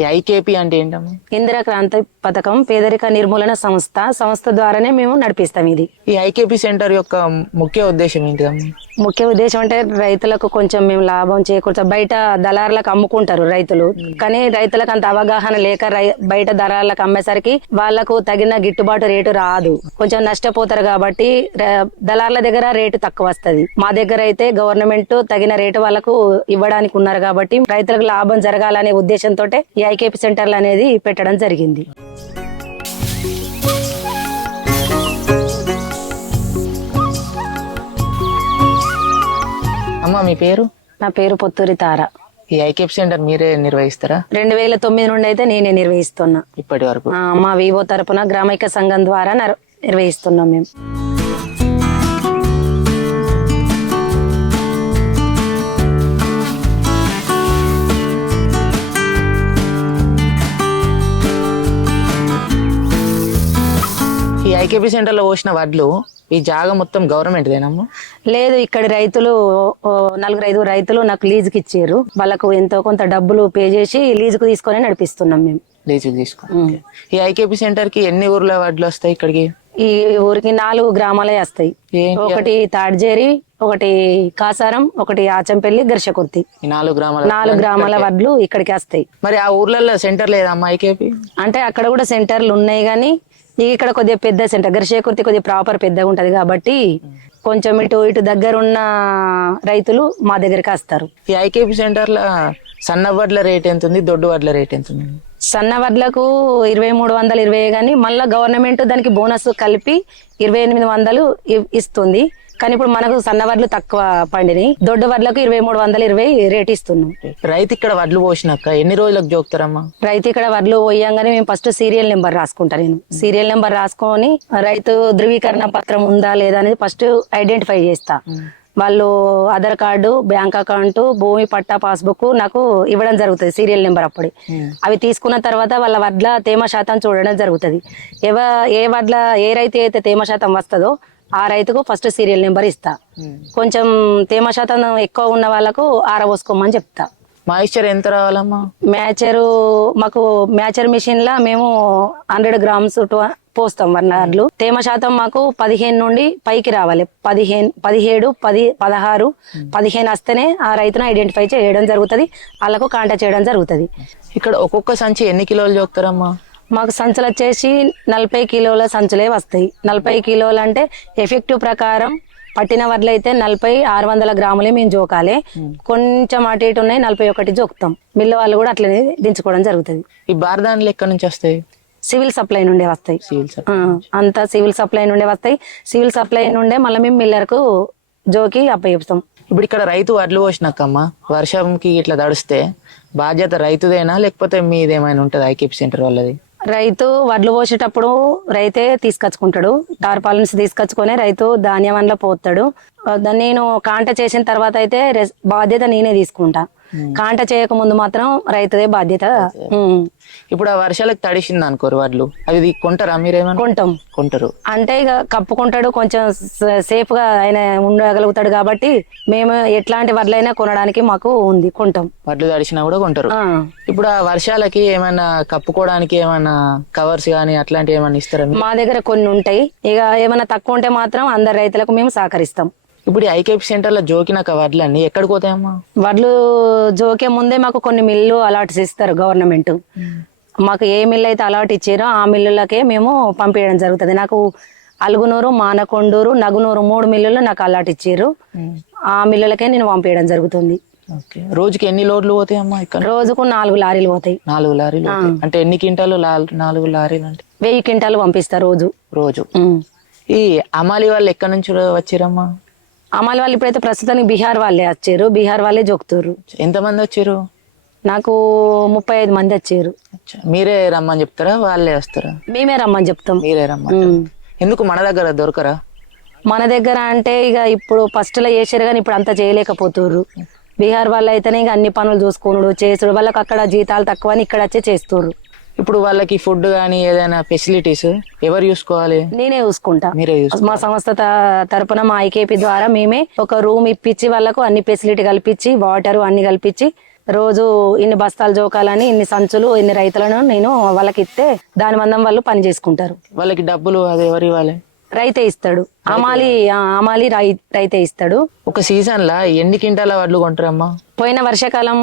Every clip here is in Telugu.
ఈ ఐకేపీ అంటే ఏంటమ్మా? ఇందిరా క్రాంతి పథకం పేదరిక నిర్మూలన సంస్థ సంస్థ ద్వారానే మేము నడిపిస్తాం ఇది. ఈ ఐకేపీ సెంటర్ యొక్క ముఖ్య ఉద్దేశం ఏంటిదమ్మా? ముఖ్య ఉద్దేశం అంటే రైతులకు కొంచెం మేము లాభం చేకూర్చాం బయట దళారులకు అమ్ముకుంటారు రైతులు. కానీ రైతులకు అంత అవగాహన లేక బయట దళారులకు అమ్మేసరికి వాళ్ళకు తగిన గిట్టుబాటు రేటు రాదు. కొంచెం నష్టపోతారు కాబట్టి దళారుల దగ్గర రేటు తక్కువ వస్తది. మా దగ్గర అయితే గవర్నమెంట్ తగిన రేటు వాళ్ళకు ఇవ్వడానికి ఉన్నారు కాబట్టి రైతులకు లాభం జరగాలనే ఉద్దేశంతో ఈ ఐకేపీ సెంటర్లు అనేది పెట్టడం జరిగింది. అమ్మా మీ పేరు? నా పేరు పొత్తూరి తార. ఈ ఐకేపీ సెంటర్ మీరే నిర్వహిస్తారా? రెండు వేల తొమ్మిది నుండి అయితే నేనే నిర్వహిస్తున్నా. ఇప్పటి వరకు. మా వివో తరపున గ్రామైక సంఘం ద్వారా నర్- నిర్వహిస్తున్నాం మేము. ఐకేపీ సెంటర్లో పోసిన వడ్లు ఈ జాగా మొత్తం గవర్నమెంట్ దేనమ్మా లేదు ఇక్కడి రైతులు నలుగురు ఐదు రైతులు నాకు లీజుకి ఇచ్చారు. వాళ్ళకు ఎంతో కొంత డబ్బులు పే చేసి లీజుకు తీసుకొని నడిపిస్తున్నాం మేము. లీజు తీసుకో ఈ ఐకేపీ సెంటర్కి ఎన్ని ఊర్ల వడ్లు వస్తాయి ఇక్కడికి? ఈ ఊరికి నాలుగు గ్రామాలే వస్తాయి. ఒకటి తాడ్జేరి ఒకటి కాసారం ఒకటి ఆచంపల్లి గర్షకుర్తి. నాలుగు గ్రామాల నాలుగు గ్రామాల వడ్లు ఇక్కడికి వస్తాయి. మరి ఆ ఊర్లలో సెంటర్ లేదమ్మా ఐకేపీ? అంటే అక్కడ కూడా సెంటర్లు ఉన్నాయి కానీ ఇక్కడ కొద్దిగా పెద్ద సెంటర్ గరిషేకుర్తి కొద్దిగా ప్రాపర్ పెద్దగా ఉంటది కాబట్టి కొంచెం ఇటు ఇటు దగ్గర ఉన్న రైతులు మా దగ్గరికి వస్తారు. ఈ ఐకేపీ సెంటర్లో సన్న వడ్ల రేట్ ఎంత ఉంది దొడ్డు వడ్ల రేట్ ఎంత ఉంది సన్న వడ్లకు ఇరవై మూడు వందలు ఇరవై కానీ మళ్ళీ గవర్నమెంట్ దానికి బోనస్ కలిపి ఇరవై ఎనిమిది వందలు ఇస్తుంది. కానీ ఇప్పుడు మనకు సన్న వడ్లు తక్కువ పండినాయి. దొడ్డు వడ్లకు ఇరవై మూడు వందలు ఇరవై రేట్ ఇస్తున్నాం. రైతు ఇక్కడ వడ్లు పోసినాక ఎన్ని రోజులకు జోకుతారమ్మా? రైతు ఇక్కడ వడ్లు పోయంగానే మేము ఫస్ట్ సీరియల్ నెంబర్ రాసుకుంటా నేను. సీరియల్ నెంబర్ రాసుకొని రైతు ధృవీకరణ పత్రం ఉందా లేదా అనేది ఫస్ట్ ఐడెంటిఫై చేస్తా. వాళ్ళు ఆధార్ కార్డు బ్యాంక్ అకౌంట్ భూమి పట్టా పాస్బుక్ నాకు ఇవ్వడం జరుగుతుంది సీరియల్ నెంబర్ అప్పుడే. అవి తీసుకున్న తర్వాత వాళ్ళ వడ్ల తేమ శాతం చూడడం జరుగుతుంది. ఎవ ఏ వడ్ల ఏ రైతు అయితే తేమ శాతం వస్తుందో ఆ రైతుకు ఫస్ట్ సీరియల్ నెంబర్ ఇస్తా. కొంచెం తేమ శాతం ఎక్కువ ఉన్న వాళ్ళకు ఆరబోసుకోమని చెప్తా. మాయిశ్చర్ ఎంత రావాలమ్మా? మ్యాచరు మాకు మ్యాచర్ మిషన్ లా మేము హండ్రెడ్ గ్రామ్స్ పోస్తాం వర్ణార్లు తేమ శాతం మాకు పదిహేను నుండి పైకి రావాలి. పదిహేను పదిహేడు పది పదహారు పదిహేను వస్తేనే ఆ రైతును ఐడెంటిఫై చేయడం జరుగుతుంది. వాళ్ళకు కాంటాక్ట్ చేయడం జరుగుతుంది. ఇక్కడ ఒక్కొక్క సంచి ఎన్ని కిలోలు జోకుతారమ్మా మాకు సంచులు వచ్చేసి నలభై కిలోల సంచులే వస్తాయి. నలభై కిలోలు అంటే ఎఫెక్టివ్ ప్రకారం పట్టిన వడ్లు అయితే నలభై ఆరు వందల గ్రాములే మేము జోకాలి. కొంచెం అటు ఇటు ఉన్నాయి నలభై ఒకటి జోకుతాం. మిల్లు వాళ్ళు కూడా అట్లనే దించుకోవడం జరుగుతుంది. ఈ బార్దాన్లు ఎక్కడి నుంచి వస్తాయి? సివిల్ సప్లై నుండే వస్తాయి. అంతా సివిల్ సప్లై నుండే వస్తాయి. సివిల్ సప్లై నుండే మళ్ళీ మేము మిల్లర్కు జోకి అప్పగిస్తాం ఇప్పుడు ఇక్కడ రైతు వడ్లు పోసినాకమ్మా వర్షంకి ఇట్లా తడిస్తే బాధ్యత రైతుదేనా లేకపోతే మీదేమైనా ఉంటుంది ఐకేపీ సెంటర్ వాళ్ళది? రైతు వడ్లు పోసేటప్పుడు రైతే తీసుకొచ్చుకుంటాడు. టార్పాల నుంచి తీసుకొచ్చుకొని రైతు ధాన్యం అందులో పోతాడు దాన్ని నేను కాంట చేసిన తర్వాత అయితే బాధ్యత నేనే తీసుకుంటా. కాంట చేయక ముందు మాత్రం రైతుదే బాధ్యత. ఇప్పుడు ఆ వర్షాలకు తడిసింది అనుకోరు వడ్లు అవి కొంటారా మీరేమన్నా కొంటాం. కొంటారు. అంటే ఇక కప్పుకుంటాడు కొంచెం సేఫ్గా ఆయన ఉండగలుగుతాడు కాబట్టి మేము ఎట్లాంటి వడ్లైనా కొనడానికి మాకు ఉంది కొంటాం. వడ్లు తడిసినా కూడా కొంటారు. ఇప్పుడు ఆ వర్షాలకి ఏమైనా కప్పుకోవడానికి ఏమైనా కవర్స్ కానీ అట్లాంటివి ఏమైనా ఇస్తారా? మా దగ్గర కొన్ని ఉంటాయి. ఇక ఏమైనా తక్కువ ఉంటే మాత్రం అందరు రైతులకు మేము సహకరిస్తాం. ఇప్పుడు ఈ ఐకేపీ సెంటర్లో జోకినాక వడ్లన్నీ ఎక్కడికి పోతాయమ్మా? వడ్లు జోకే ముందే మాకు కొన్ని మిల్లు అలాట్స్ ఇస్తారు గవర్నమెంట్. మాకు ఏ మిల్లు అయితే అలాట్ ఇచ్చారో ఆ మిల్లులకే మేము పంపించడం జరుగుతుంది. నాకు అలుగునూరు మానకొండూరు నగునూరు మూడు మిల్లులు నాకు అలాట్ ఇచ్చారు. ఆ మిల్లులకే నేను పంపించడం జరుగుతుంది. ఓకే. రోజుకి ఎన్ని లోడ్లు పోతాయమ్మా ఇక్కడ? రోజుకు నాలుగు లారీలు పోతాయి. నాలుగు లారీలు పోతాయి. అంటే ఎన్ని క్వింటాలు నాలుగు లారీలు అంటే? వెయ్యి క్వింటాలు పంపిస్తారు రోజు. రోజు. ఈ అమాలి వాళ్ళు ఎక్కడి నుంచి వచ్చిరమ్మా? అమ్మాయి వాళ్ళు ఇప్పుడైతే ప్రస్తుతానికి బీహార్ వాళ్ళే వచ్చారు. బీహార్ వాళ్ళే జోకుతారు. ఎంతమంది వచ్చిర్రు నాకు ముప్పై ఐదు మంది వచ్చారు. మీరే రమ్మని చెప్తారా? వాళ్ళే వస్తారా? మేమే రమ్మని చెప్తాం. మీరే రమ్మని ఉమ్. ఎందుకు మన దగ్గర దొరకరా? మన దగ్గర అంటే ఇక ఇప్పుడు ఫస్ట్లో చేసారు కానీ ఇప్పుడు అంతా చేయలేకపోతుర్రు. బీహార్ వాళ్ళు అయితేనే ఇక అన్ని పనులు చూసుకున్నాడు చేసుడు. వాళ్ళకి అక్కడ జీతాలు తక్కువ అని ఇక్కడ వచ్చి చేస్తుర్రు. ఇప్పుడు వాళ్ళకి ఫుడ్ కానీ ఏదైనా ఫెసిలిటీస్ ఎవరు చూసుకోవాలి? నేనే చూసుకుంటా. మీరే మా సంస్థ తరపున మా ఐకేపీ ద్వారా మేమే ఒక రూమ్ ఇప్పించి వాళ్ళకు అన్ని ఫెసిలిటీ కల్పించి వాటర్ అన్ని కల్పించి రోజు ఇన్ని బస్తాలు జోకాలని ఇన్ని సంచులు ఇన్ని రైతులను నేను వాళ్ళకి ఇస్తే దాని మందం వాళ్ళు పని చేసుకుంటారు. వాళ్ళకి డబ్బులు అది ఎవరు ఇవ్వాలి? రైతే ఇస్తాడు. అమాలి అమాలి రైతే ఇస్తాడు. ఒక సీజన్ లా ఎన్ని క్వింటాల వడ్లు కొంటారమ్మా? పోయిన వర్షాకాలం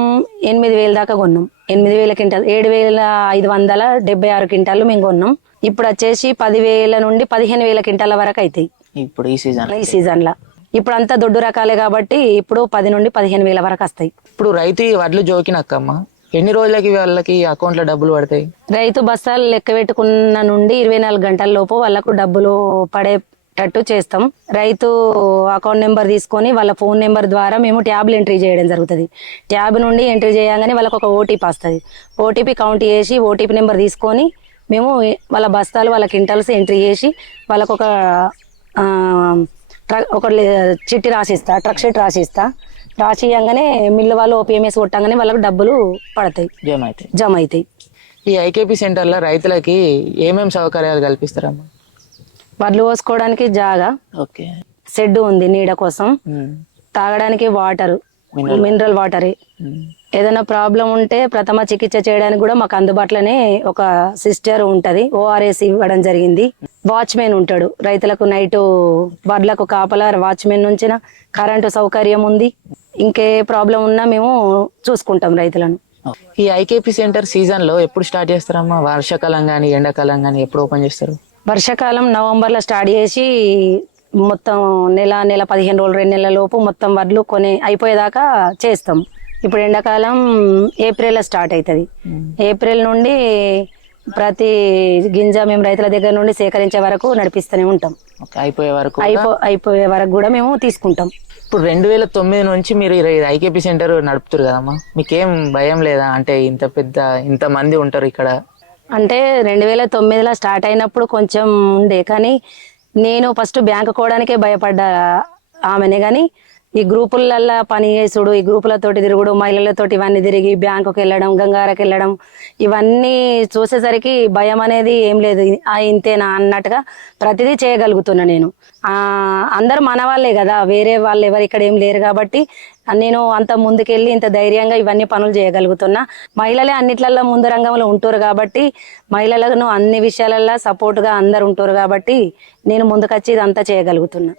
ఎనిమిది వేల దాకా కొన్నాం. ఎనిమిది వేల క్వింటాల్ ఏడు వేల ఐదు వందల డెబ్బై ఆరు క్వింటాలు మేము కొన్నాం. ఇప్పుడు వచ్చేసి పదివేల నుండి పదిహేను వేల క్వింటాల వరకు అవుతాయి ఇప్పుడు ఈ సీజన్ ఈ సీజన్ లా. ఇప్పుడు అంతా దొడ్డు రకాలే కాబట్టి ఇప్పుడు పది నుండి పదిహేను వేల వరకు వస్తాయి. ఇప్పుడు రైతు వడ్లు జోకినక్కమ్మా? ఎన్ని రోజులకి వాళ్ళకి అకౌంట్లో డబ్బులు పడతాయి? రైతు బస్తాలు లెక్క పెట్టుకున్న నుండి ఇరవై నాలుగు గంటల లోపు వాళ్ళకు డబ్బులు పడేటట్టు చేస్తాం. రైతు అకౌంట్ నెంబర్ తీసుకొని వాళ్ళ ఫోన్ నెంబర్ ద్వారా మేము ట్యాబ్లు ఎంట్రీ చేయడం జరుగుతుంది. ట్యాబ్ నుండి ఎంట్రీ చేయగానే వాళ్ళకు ఒక ఓటీపీ వస్తుంది. ఓటీపీ కౌంట్ చేసి ఓటీపీ నెంబర్ తీసుకొని మేము వాళ్ళ బస్తాలు వాళ్ళ కింటల్స్ ఎంట్రీ చేసి వాళ్ళకు ఒక ఒక లే- చిట్టి రాసిస్తా ట్రక్ షీట్ రాసిస్తా. రాసి ఇవ్వగానే మిల్లు వాళ్ళు ఓపీఎంఎస్ కొట్టంగానే వాళ్ళకు డబ్బులు పడతాయి. జమ అవుతాయి జమ అవుతాయి ఈ ఐకేపీ సెంటర్లో రైతులకి ఏమేం సౌకర్యాలు కల్పిస్తారమ్మా? వడ్లు పోసుకోవడానికి జాగా ఓకే. షెడ్ ఉంది నీడ కోసం. తాగడానికి వాటర్ మినరల్ వాటర్. ఏదైనా ప్రాబ్లం ఉంటే ప్రథమ చికిత్స చేయడానికి కూడా మాకు అందుబాటులోనే ఒక సిస్టర్ ఉంటది. ఓఆర్ఎస్ ఇవ్వడం జరిగింది. వాచ్మెన్ ఉంటాడు. రైతులకు నైట్ వడ్లకు కాపలా వాచ్మెన్ నుంచిన కరెంటు సౌకర్యం ఉంది. ఇంకే ప్రాబ్లం ఉన్నా మేము చూసుకుంటాం రైతులను. ఈ ఐకేపీ సెంటర్ సీజన్లో ఎప్పుడు స్టార్ట్ చేస్తారమ్మా? వర్షాకాలం కానీ ఎండాకాలం కానీ ఎప్పుడు ఓపెన్ చేస్తారు? వర్షాకాలం నవంబర్లో స్టార్ట్ చేసి మొత్తం నెల నెల పదిహేను రోజులు రెండు నెలల లోపు మొత్తం వడ్లు కొని అయిపోయేదాకా చేస్తాం. ఇప్పుడు ఎండాకాలం ఏప్రిల్లో స్టార్ట్ అవుతుంది. ఏప్రిల్ నుండి ప్రతి గింజ మేము రైతుల దగ్గర నుండి సేకరించే వరకు నడిపిస్తూనే ఉంటాం. అయిపోయే వరకు అయిపో అయిపోయే వరకు కూడా మేము తీసుకుంటాం. ఇప్పుడు రెండు వేల తొమ్మిది నుంచి మీరు ఐకేపీ సెంటర్ నడుపుతారు కదమ్మా? మీకేం భయం లేదా? అంటే ఇంత పెద్ద ఇంత మంది ఉంటారు ఇక్కడ. అంటే రెండు వేల తొమ్మిదిలో స్టార్ట్ అయినప్పుడు కొంచెం ఉండే కానీ నేను ఫస్ట్ బ్యాంక్ కోవడానికే భయపడ్డా ఆమెనే కానీ ఈ గ్రూపులల్లో పని చేసుడు ఈ గ్రూపులతోటి తిరుగుడు మహిళలతోటి ఇవన్నీ తిరిగి బ్యాంకుకి వెళ్ళడం గంగారకి వెళ్ళడం ఇవన్నీ చూసేసరికి భయం అనేది ఏం లేదు. ఆ ఇంతేనా అన్నట్టుగా ప్రతిదీ చేయగలుగుతున్నా నేను. అందరు అందరూ మన వాళ్ళే కదా వేరే వాళ్ళు ఎవరు ఇక్కడ ఏం లేరు కాబట్టి నేను అంత ముందుకెళ్ళి ఇంత ధైర్యంగా ఇవన్నీ పనులు చేయగలుగుతున్నా. మహిళలే అన్నిట్లలో ముందు రంగంలో ఉంటారు కాబట్టి మహిళలను అన్ని విషయాలలో సపోర్ట్గా అందరు ఉంటారు కాబట్టి నేను ముందుకొచ్చి ఇదంతా చేయగలుగుతున్నా.